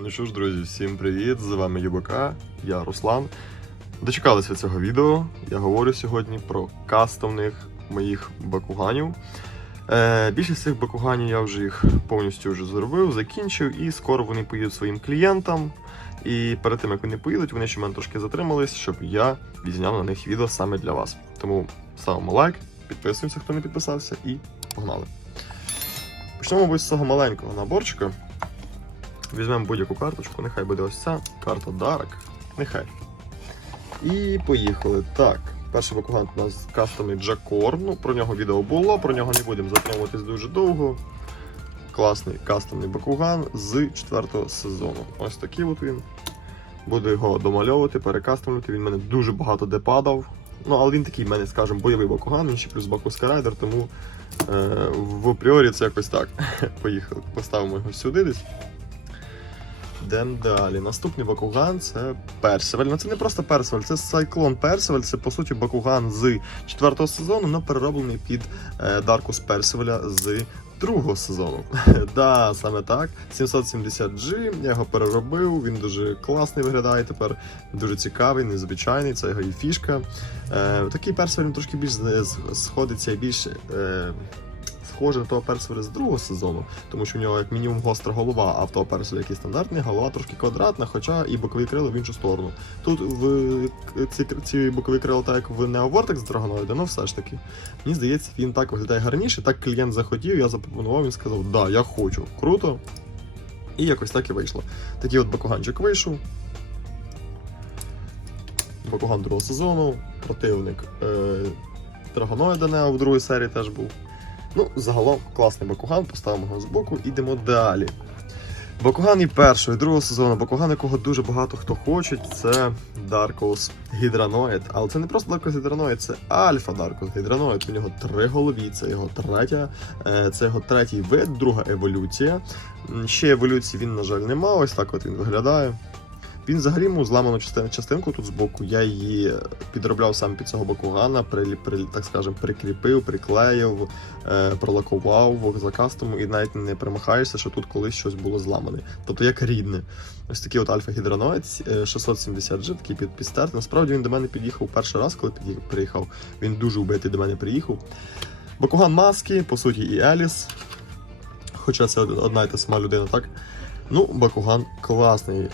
Ну що ж, друзі, всім привіт! З вами ЮБК, я Руслан. Дочекалися цього відео. Я говорю сьогодні про кастомних моїх бакуганів. Е, більшість цих бакуганів я вже їх повністю вже зробив, закінчив, і скоро вони поїдуть своїм клієнтам. І перед тим як вони поїдуть, вони ще мене трошки затримались, щоб я відзняв на них відео саме для вас. Тому ставимо лайк, підписуємося, хто не підписався, і погнали. Почнемо мабуть, з цього маленького наборчика. Візьмемо будь-яку карточку, нехай буде ось ця, карта Dark, нехай. І поїхали. Так, перший бакугант у нас кастомний Джакор. Ну, про нього відео було, про нього не будемо затримуватись дуже довго. Класний кастомний бакуган з четвертого сезону. Ось такий от він. Буду його домальовувати, перекастомлювати. Він мене дуже багато де падав. Ну, але він такий в мене, скажімо, бойовий бакуган, він ще плюс Бакуска Райдер, тому е, в апріорі це якось так. Поїхали. Поставимо його сюди десь. Йдемо далі. Наступний Бакуган це Персиваль. Ну це не просто Персиваль, це Сайклон Персиваль. Це по суті Бакуган з четвертого сезону, але перероблений під е, Даркус Персиваля з другого сезону. да, саме так. 770G, я його переробив, він дуже класний виглядає тепер, дуже цікавий, незвичайний, це його і фішка. Е, такий Персиваль трошки більш сходиться і більш. Е, Схоже на того персиваля з другого сезону, тому що в нього як мінімум гостра голова, а в того персиваля, який стандартний, голова трошки квадратна, хоча і бокові крила в іншу сторону. Тут в ці, ці бокові крила, так як в Neo Vortex Драгоноїда, ну все ж таки. Мені здається, він так виглядає гарніше. Так клієнт захотів, я запропонував, він сказав, да, я хочу. Круто. І якось так і вийшло. Такий от бакуганчик вийшов. Бакуган другого сезону, противник е, Драгоноїда Нео в другій серії теж був. Ну, загалом класний Бакуган, поставимо його збоку, ідемо далі. Бакуган і першого, і другого сезону. Бакуган, якого дуже багато хто хоче, це Darkos Hydranoid. Але це не просто Darkos Hydranoid, це Альфа Darkos Hydranoid. У нього три голові, це його третя, е, це його третій вид, друга еволюція. Ще еволюції він, на жаль, нема. Ось так от він виглядає. Він взагалі йому зламану частинку тут збоку. Я її підробляв саме під цього бакугана, при, при, так скажем, прикріпив, приклеїв, е, пролакував за кастому і навіть не примахаєшся, що тут колись щось було зламане. Тобто як рідне. Ось такий от альфа гідроноид 670G, такий під підстарт. Насправді він до мене під'їхав перший раз, коли приїхав. Він дуже вбитий до мене приїхав. Бакуган маски, по суті, і Еліс. Хоча це одна і та сама людина, так? Ну, Бакуган класний.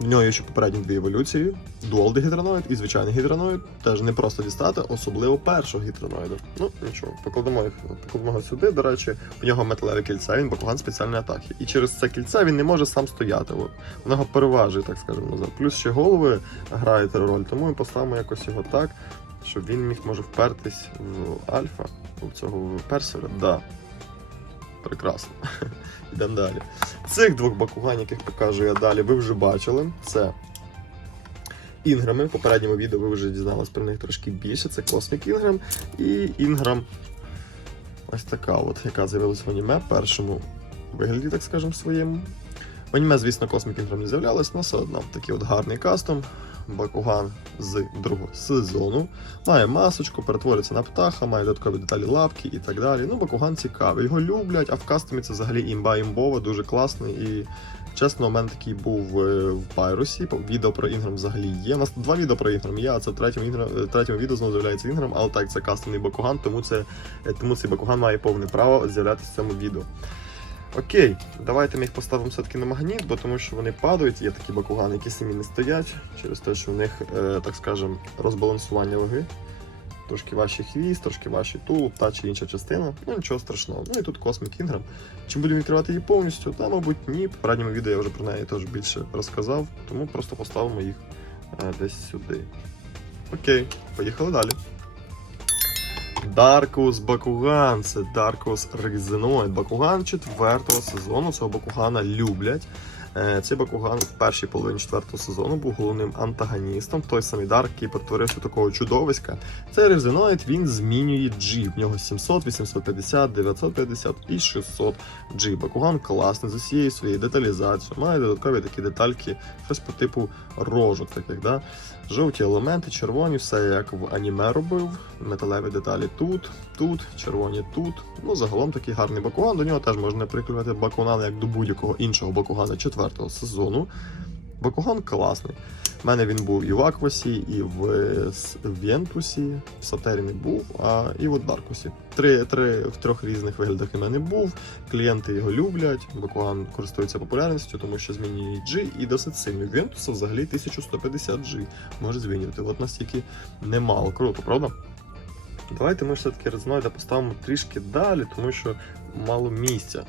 В нього є ще попередні дві еволюції: дуал гідроноїд і звичайний гідроноїд. Теж не просто дістати, особливо першого гідроноїда. Ну нічого, покладемо їх покладемо його сюди. До речі, в нього металеве кільце, він бакуган спеціальної атаки. І через це кільце він не може сам стояти. От. Воно його переважує, так скажемо назад. Плюс ще голови грають роль, тому ми поставимо якось його так, щоб він міг може впертись в альфа, у цього персера. Да. Прекрасно. Йдемо далі. Цих двох бакуганів, яких покажу я далі, ви вже бачили. Це інграми. В попередньому відео ви вже дізнались про них трошки більше. Це Cosmic Ingram і Ingram ось така, от, яка з'явилася в аніме, першому вигляді, так скажемо, своєму. В аніме, звісно, Cosmic Ingram не з'являлась, але все одно такий от гарний кастом. Бакуган з другого сезону. Має масочку, перетворюється на птаха, має додаткові деталі лапки і так далі. Ну, Бакуган цікавий. Його люблять, а в кастомі це взагалі імба імбова, дуже класний. І чесно, у мене такий був е, в Пайрусі. Відео про Інграм взагалі є. У нас два відео про Інграм є, а це в третьому, Інграм, е, третьому відео знову з'являється Інграм, але так, це кастомний Бакуган, тому, це, е, тому цей Бакуган має повне право з'являтися в цьому відео. Окей, давайте ми їх поставимо все-таки на магніт, бо тому що вони падають. Є такі бакугани, які самі не стоять, через те, що в них, е, так скажем, розбалансування ваги. Трошки важчий хвіст, трошки важчий тулуб, та чи інша частина. Ну нічого страшного. Ну і тут Cosmic Ingram. Чи будемо відкривати її повністю? Та, мабуть, ні. В попередньому відео я вже про неї теж більше розказав, тому просто поставимо їх е, десь сюди. Окей, поїхали далі. Даркус Бакуган, це Даркус Резиноид. Бакуган четвертого сезону. Цього Бакугана люблять. Е, Цей Бакуган в першій половині четвертого сезону був головним антагоністом. Той самий Дарк, який перетворився такого чудовиська. Цей Резиноид він змінює G. В нього 700, 850, 950 і 600 G. Бакуган класний з усією своєю деталізацією. Має додаткові такі детальки, щось по типу рожок таких. Да? Жовті елементи, червоні, все як в аніме робив, металеві деталі тут, тут, червоні тут. Ну, загалом такий гарний бакуган. До нього теж можна приклювати бакуган як до будь-якого іншого бакугана четвертого сезону. Бакуган класний. У мене він був і в Аквасі, і в Вентусі, в Сатері не був, а і в Даркусі. Три, три в трьох різних виглядах і мене був. Клієнти його люблять. Бакуган користується популярністю, тому що змінює G і досить сильно. Вентуса взагалі 1150 G може змінювати. От настільки немало. Круто, правда? Давайте ми все-таки резиноїда поставимо трішки далі, тому що мало місця.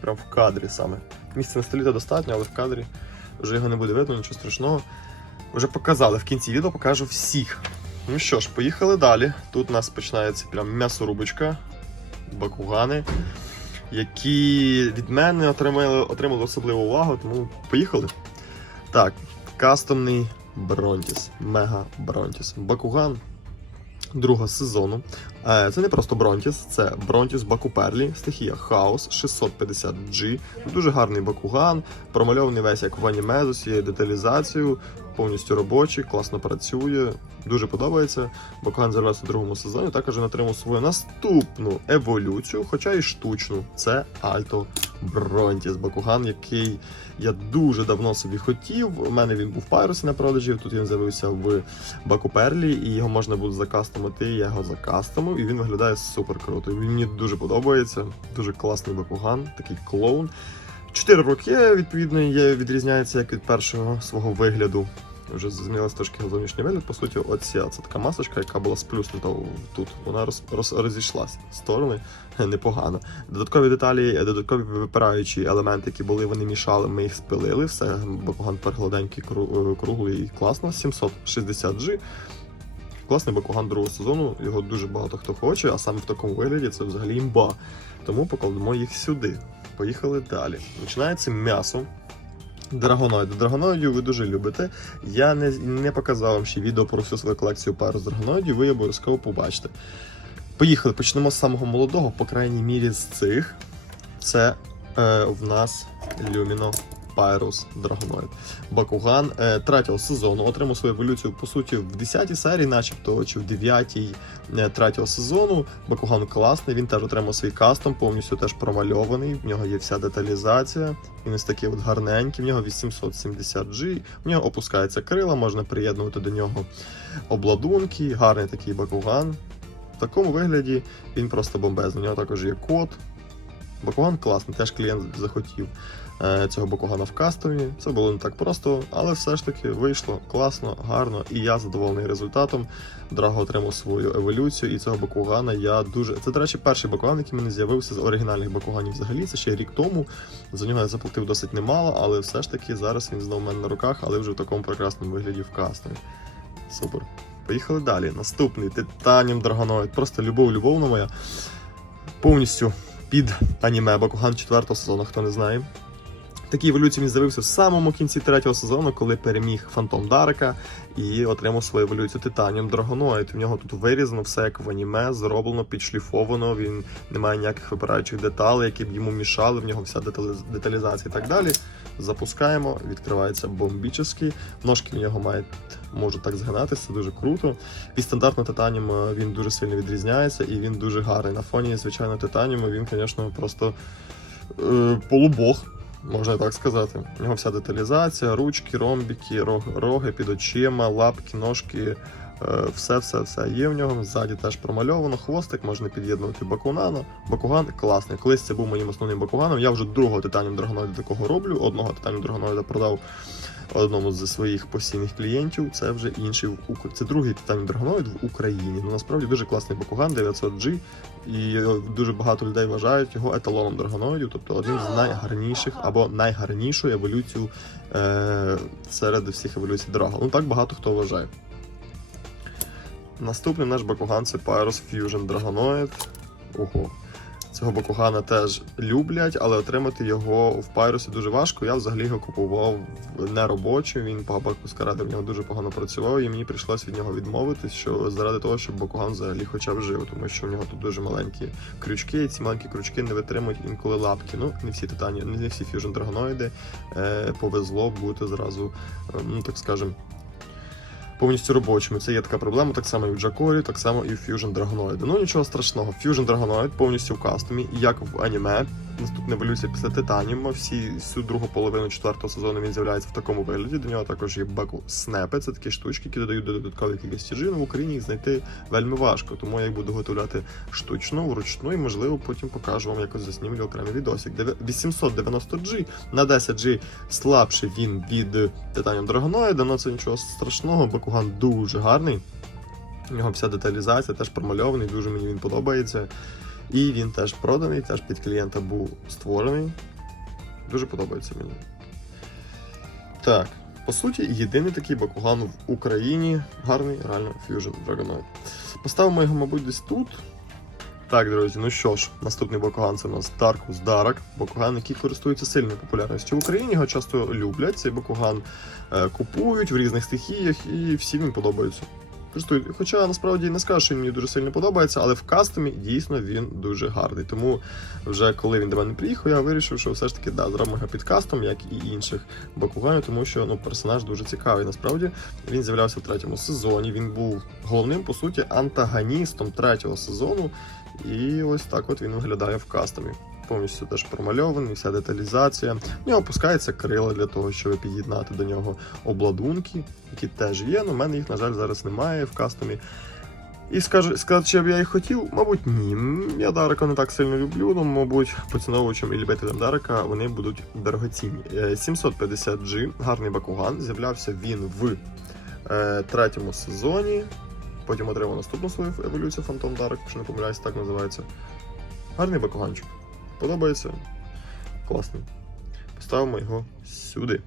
Прям в кадрі саме. Місця на столі то достатньо, але в кадрі вже його не буде видно, нічого страшного. Вже показали в кінці відео, покажу всіх. Ну що ж, поїхали далі. Тут у нас починається прям м'ясорубочка, бакугани, які від мене отримали, отримали особливу увагу, тому поїхали. Так, кастомний Бронтіс, Мега Бронтіс. Бакуган другого сезону. Е, Це не просто Бронтіс, це Бронтіс Бакуперлі, стихія Хаос 650G. Дуже гарний бакуган, промальований весь як в аніме з усією деталізацією, повністю робочий, класно працює. Дуже подобається. Бакуган з'явився у другому сезоні. Також він отримав свою наступну еволюцію, хоча і штучну. Це Альто Бронтіс. Бакуган, який я дуже давно собі хотів. У мене він був в Пайрусі на продажі. Тут він з'явився в Бакуперлі, і його можна буде закастомити. Я його закастомив, і він виглядає супер круто. Він мені дуже подобається. Дуже класний бакуган, такий клоун. Чотири роки, відповідно, є, відрізняється як від першого свого вигляду. Вже змінилася трошки зовнішній вигляд. По суті, оця це така масочка, яка була сплюснута тут. Вона роз, роз, розійшлася в сторони непогано. Додаткові деталі, додаткові випираючі елементи, які були, вони мішали, ми їх спилили. Все бакуган перегладенький, е, круглий і класно. 760G. Класний бакуган другого сезону, його дуже багато хто хоче, а саме в такому вигляді це взагалі імба. Тому покладемо їх сюди. Поїхали далі. Починається м'ясо. Драгоноїди. Драгоноїдів ви дуже любите. Я не, не показав вам ще відео про всю свою колекцію пару з драгоноїдів, ви обов'язково побачите. Поїхали, почнемо з самого молодого, по крайній мірі з цих. Це е, в нас Lumino Pyrus Dragonoid. Бакуган е, третього сезону отримав свою еволюцію по суті в 10-й серії, начебто, чи в 9-й е, третього сезону. Бакуган класний, він теж отримав свій кастом, повністю теж промальований. В нього є вся деталізація. Він ось такий от гарненький, в нього 870G, в нього опускаються крила, можна приєднувати до нього обладунки, гарний такий бакуган. В такому вигляді він просто бомбезний. У нього також є код. Бакуган класний, теж клієнт захотів цього бакугана в кастомі. Це було не так просто, але все ж таки вийшло класно, гарно, і я задоволений результатом. Драго отримав свою еволюцію, і цього бакугана я дуже. Це, до речі, перший бакуган, який мене з'явився з оригінальних бакуганів взагалі. Це ще рік тому. За нього я заплатив досить немало, але все ж таки зараз він знову в мене на руках, але вже в такому прекрасному вигляді в кастомі. Супер. Поїхали далі. Наступний Титаніум Драгоноїд. Просто любов, любовна моя. Повністю під аніме Бакуган 4 сезону, хто не знає. Такий еволюції він з'явився в самому кінці третього сезону, коли переміг Фантом Дарека і отримав свою еволюцію Титаніум Драгоноїд. В нього тут вирізано все як в аніме, зроблено, підшліфовано. Він не має ніяких випираючих деталей, які б йому мішали. В нього вся деталізація і так далі. Запускаємо, відкривається бомбічний. Ножки в нього мають, можуть так згинатися, дуже круто. Від стандартного титаніуму він дуже сильно відрізняється і він дуже гарний. На фоні звичайного титаніуму він, звісно, просто е, полубог. Можна так сказати. У нього вся деталізація, ручки, ромбики, рог- роги під очима, лапки, ножки, е, все, все, все є в нього. Ззаді теж промальовано, хвостик, можна під'єднувати бакунана. Бакуган класний. Колись це був моїм основним бакуганом. Я вже другого титаніум драгоноїда такого роблю. Одного титаніум драгоноїда продав одному з своїх постійних клієнтів. Це вже інший в Ук- Це другий титаніум драгоноїд в Україні. Ну насправді дуже класний бакуган 900G. І е, дуже багато людей вважають його еталоном драгоноїдів, тобто одним з найгарніших або найгарнішою еволюцією е- серед всіх еволюцій Драго. Ну так багато хто вважає. Наступний наш бакуган це Pyros Fusion Dragonoid. Ого. Цього бакугана теж люблять, але отримати його в Пайрусі дуже важко. Я взагалі його купував не робочим, він по Габаку ради в нього дуже погано працював, і мені прийшлось від нього відмовитись, що заради того, щоб бакуган взагалі хоча б жив, тому що в нього тут дуже маленькі крючки, і ці маленькі крючки не витримують інколи лапки. Ну, не всі титані, не всі фьюжн драгоноїди е, повезло бути зразу, ну так скажем. Повністю робочими. Це є така проблема, так само і в Джакорі, так само і в Fusion Dragonoid. Ну нічого страшного. Fusion Dragonoid повністю в кастомі, як в аніме. Наступна еволюція після Титаніума. Всі всю другу половину четвертого сезону він з'являється в такому вигляді. До нього також є беку снепи. Це такі штучки, які додають додаткові кількість стіжин. В Україні їх знайти вельми важко, тому я їх буду готувати штучно, вручну, і можливо потім покажу вам якось заснімлю окремий відосик. 890G на 10G слабший він від Titanium Dragonoid, але це нічого страшного. Бакуган дуже гарний. У нього вся деталізація теж промальований, дуже мені він подобається. І він теж проданий, теж під клієнта був створений. Дуже подобається мені. Так, по суті, єдиний такий Бакуган в Україні. Гарний, реально, Fusion Dragonoid. Поставимо його, мабуть, десь тут. Так, друзі, ну що ж, наступний Бакуган це у нас Darkus Dark. Бакуган, який користується сильною популярністю в Україні. Його часто люблять. Цей Бакуган е, купують в різних стихіях, і всім він подобається. Хоча насправді не скажу, що він мені дуже сильно подобається, але в кастомі дійсно він дуже гарний. Тому вже коли він до мене приїхав, я вирішив, що все ж таки да, зробимо його під кастом, як і інших Бакуганів, тому що ну, персонаж дуже цікавий. Насправді він з'являвся в третьому сезоні. Він був головним, по суті, антагоністом третього сезону. І ось так от він виглядає в кастомі. Повністю теж промальований, вся деталізація. В нього опускаються крила для того, щоб під'єднати до нього обладунки, які теж є. але в мене їх, на жаль, зараз немає в кастомі. І скажу, сказати, чи б я їх хотів, мабуть, ні. Я Дарика не так сильно люблю, але, мабуть, поціновувачам і любителям Дарика вони будуть дорогоцінні. Е, 750G, гарний бакуган. З'являвся він в е, третьому сезоні. Потім отримав наступну свою еволюцію Фантом Дарк, якщо не помиляюсь, так називається. Гарний бакуганчик. Подобається. Класний. Поставимо його сюди.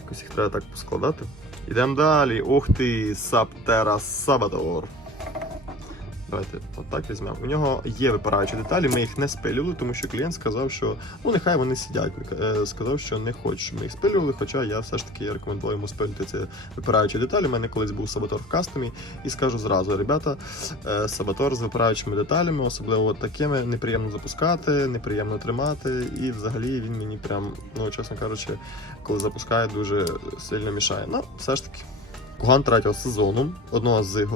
Якось їх треба так поскладати. Ідемо далі. Ух ти, Саптера Сабадор. Давайте отак візьмемо. У нього є випираючі деталі, ми їх не спилювали, тому що клієнт сказав, що ну нехай вони сидять. Е, Сказав, що не хоче, щоб ми їх спилювали, хоча я все ж таки рекомендував йому спилити ці випираючі деталі. У мене колись був Сабатор в кастомі, і скажу зразу, ребята, е, Сабатор з випираючими деталями, особливо от такими, неприємно запускати, неприємно тримати, і взагалі він мені прям, ну чесно кажучи, коли запускає, дуже сильно мішає. Ну, все ж таки. Бакуган третього сезону, одного з е,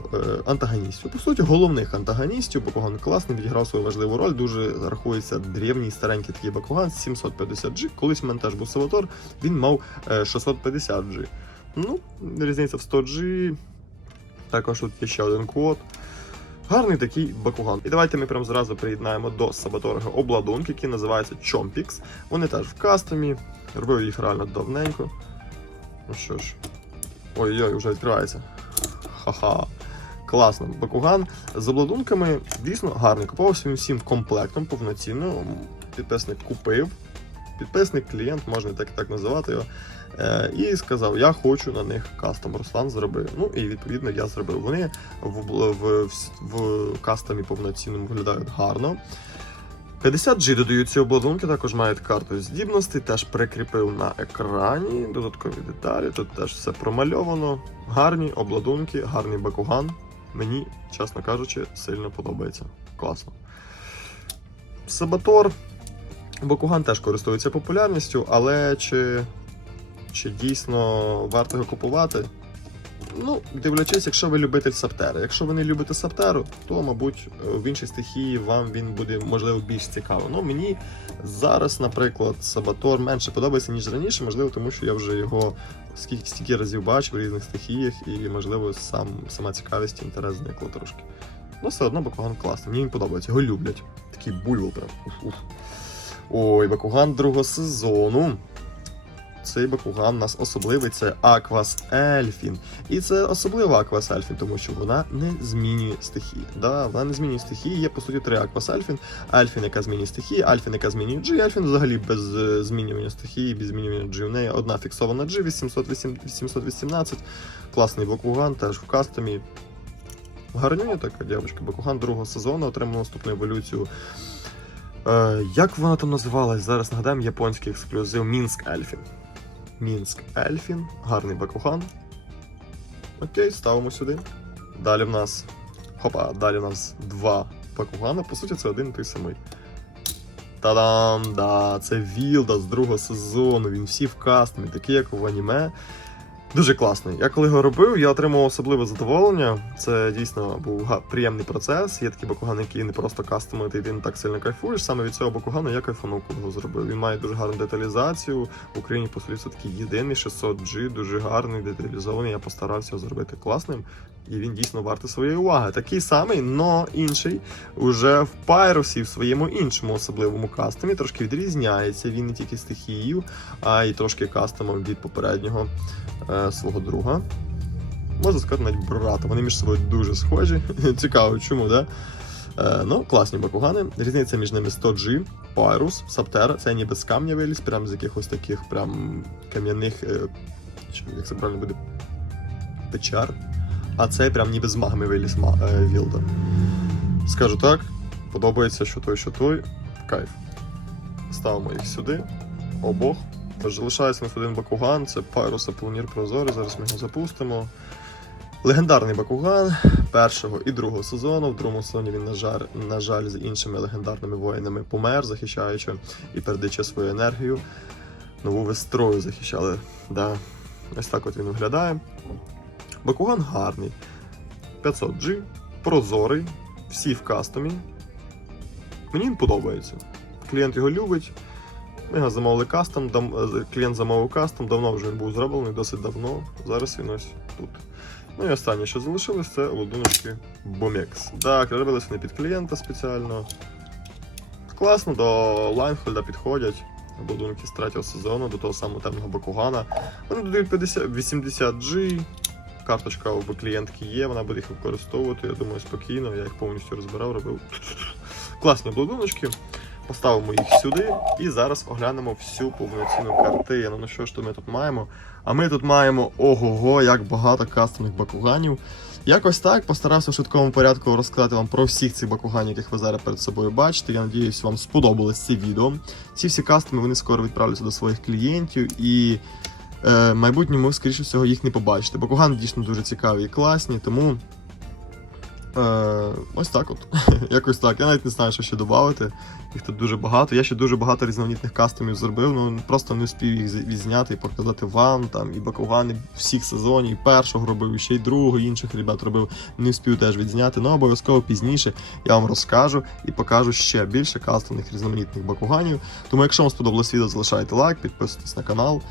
антагоністів. По суті, головних антагоністів. Бакуган класний, відіграв свою важливу роль. Дуже рахується древній старенький такий Бакуган 750G. Колись в мене теж був Саватор, він мав е, 650G. Ну, різниця в 100G. Також тут є ще один код. Гарний такий бакуган. І давайте ми прямо зразу приєднаємо до Сабаторга обладунки, які називаються Chompix. Вони теж в кастомі. Робив їх реально давненько. Ну що ж. Ой-ой, вже відкривається. Ха-ха. Класно. Бакуган з обладунками дійсно гарний. Купувався він всім комплектом повноцінно. Підписник купив. Підписник, клієнт, можна так і так називати його. Е, і сказав, я хочу на них кастом. Руслан зробив. Ну і відповідно я зробив. Вони в, в, в, в кастомі повноцінному виглядають гарно. 50G додають ці обладунки, також мають карту здібностей, теж прикріпив на екрані. Додаткові деталі. Тут теж все промальовано. Гарні обладунки, гарний бакуган. Мені, чесно кажучи, сильно подобається. Класно. Сабатор. Бакуган теж користується популярністю, але чи, чи дійсно варто його купувати? Ну, дивлячись, якщо ви любитель Саптера. Якщо ви не любите Саптеру, то, мабуть, в іншій стихії вам він буде, можливо, більш цікавий. Ну, мені зараз, наприклад, Сабатор менше подобається, ніж раніше, можливо, тому що я вже його скільки стільки разів бачив в різних стихіях, і, можливо, сам, сама цікавість і інтерес зникла трошки. Ну, все одно Бакуган класний, мені він подобається, його люблять. Такий бульвол прям. Уф-уф. Ой, Бакуган другого сезону. Цей Бакуган у нас особливий, це Аквас Ельфін. І це особлива Аквас Ельфін, тому що вона не змінює стихії. Да, вона не змінює стихії. Є по суті три Аквас Ельфін. Ельфін, яка змінює стихії, Ельфін, яка змінює G, Ельфін взагалі без е, змінювання стихії, без змінювання G. В неї одна фіксована G 818. Класний Бакуган, теж в кастомі. Гарнюня така дівчинка. Бакуган другого сезону отримав наступну еволюцію. Е, як вона там називалась? Зараз нагадаємо японський ексклюзив Мінськ Ельфін. Мінськ Ельфін, гарний Бакухан. Окей, ставимо сюди. Далі в нас. Хопа, далі в нас два Бакугана. По суті, це один і той самий. Та-дам! Да, це Вілда з другого сезону. Він всі в кастомі, такий як в аніме. Дуже класний. Я коли його робив, я отримав особливе задоволення. Це дійсно був га- приємний процес. Є такі бакугани, які не просто кастомити, і ти не так сильно кайфуєш. Саме від цього бакугану я кайфанув, коли його зробив. Він має дуже гарну деталізацію. В Україні по все-таки єдиний 600G, дуже гарний, деталізований. Я постарався його зробити класним. І він дійсно вартий своєї уваги. Такий самий, но інший, уже в Пайрусі, в своєму іншому особливому кастомі, трошки відрізняється. Він не тільки стихією, а й трошки кастомом від попереднього е, свого друга. Можна сказати, навіть брата. Вони між собою дуже схожі. Цікаво, чому, да? Е, ну, класні бакугани. Різниця між ними 100G, Pyrus, Саптера. Це ніби з камня виліз, прям з якихось таких прям кам'яних. Е, як це правильно буде? Печер. А цей прям ніби з магми виліз е, Вілда. Скажу так, подобається, що той, що той. Кайф. Ставимо їх сюди, обох. Тож залишається у нас один бакуган, це Pyrus Аполлонір Прозорий. Зараз ми його запустимо. Легендарний бакуган першого і другого сезону. В другому сезоні він, на жаль, на жаль, з іншими легендарними воїнами помер, захищаючи і передаючи свою енергію. Нову вестрою захищали. Да. Ось так от він виглядає. Бакуган гарний. 500G, прозорий, всі в кастомі. Мені він подобається. Клієнт його любить. Ми його замовили кастом, дам, е, клієнт замовив кастом, давно вже він був зроблений, досить давно. Зараз він ось тут. Ну і останнє, що залишилось, це обладуночки Bomex. Так, робилися не під клієнта спеціально. Класно, до Лайнхольда підходять. Обладунки з третього сезону, до того самого темного Бакугана. Вони додають 50, 80G. Карточка у клієнтки є, вона буде їх використовувати, я думаю, спокійно. Я їх повністю розбирав, робив. Класні обладуночки. Поставимо їх сюди і зараз оглянемо всю повноцінну картину. Ну що ж то ми тут маємо? А ми тут маємо ого-го, як багато кастомних бакуганів. Якось так постарався в швидкому порядку розказати вам про всіх цих бакуганів, яких ви зараз перед собою бачите. Я надіюсь, вам сподобалось це відео. Ці всі кастоми вони скоро відправляться до своїх клієнтів і в майбутньому, скоріше всього, їх не побачите. Бакугани дійсно дуже цікаві і класні, тому. Е, ось так от. Якось так. Я навіть не знаю, що ще додати. Їх тут дуже багато. Я ще дуже багато різноманітних кастомів зробив, ну просто не успів їх відзняти і показати вам. Там і бакугани всіх сезонів, і першого робив, і ще й другого, і інших ребят робив. Не успів теж відзняти. Ну обов'язково пізніше я вам розкажу і покажу ще більше кастомних різноманітних бакуганів. Тому, якщо вам сподобалось відео, залишайте лайк, підписуйтесь на канал.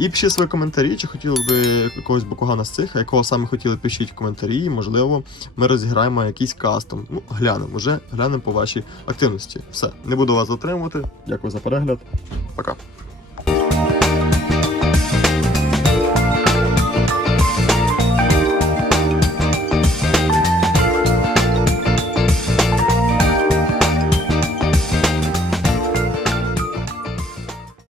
І пишіть свої коментарі, чи хотіли би якогось бакугана з цих, а якого саме хотіли, пишіть в коментарі. Можливо, ми розіграємо якийсь кастом. Ну, глянемо, вже глянемо по вашій активності. Все, не буду вас затримувати. Дякую за перегляд. Пока.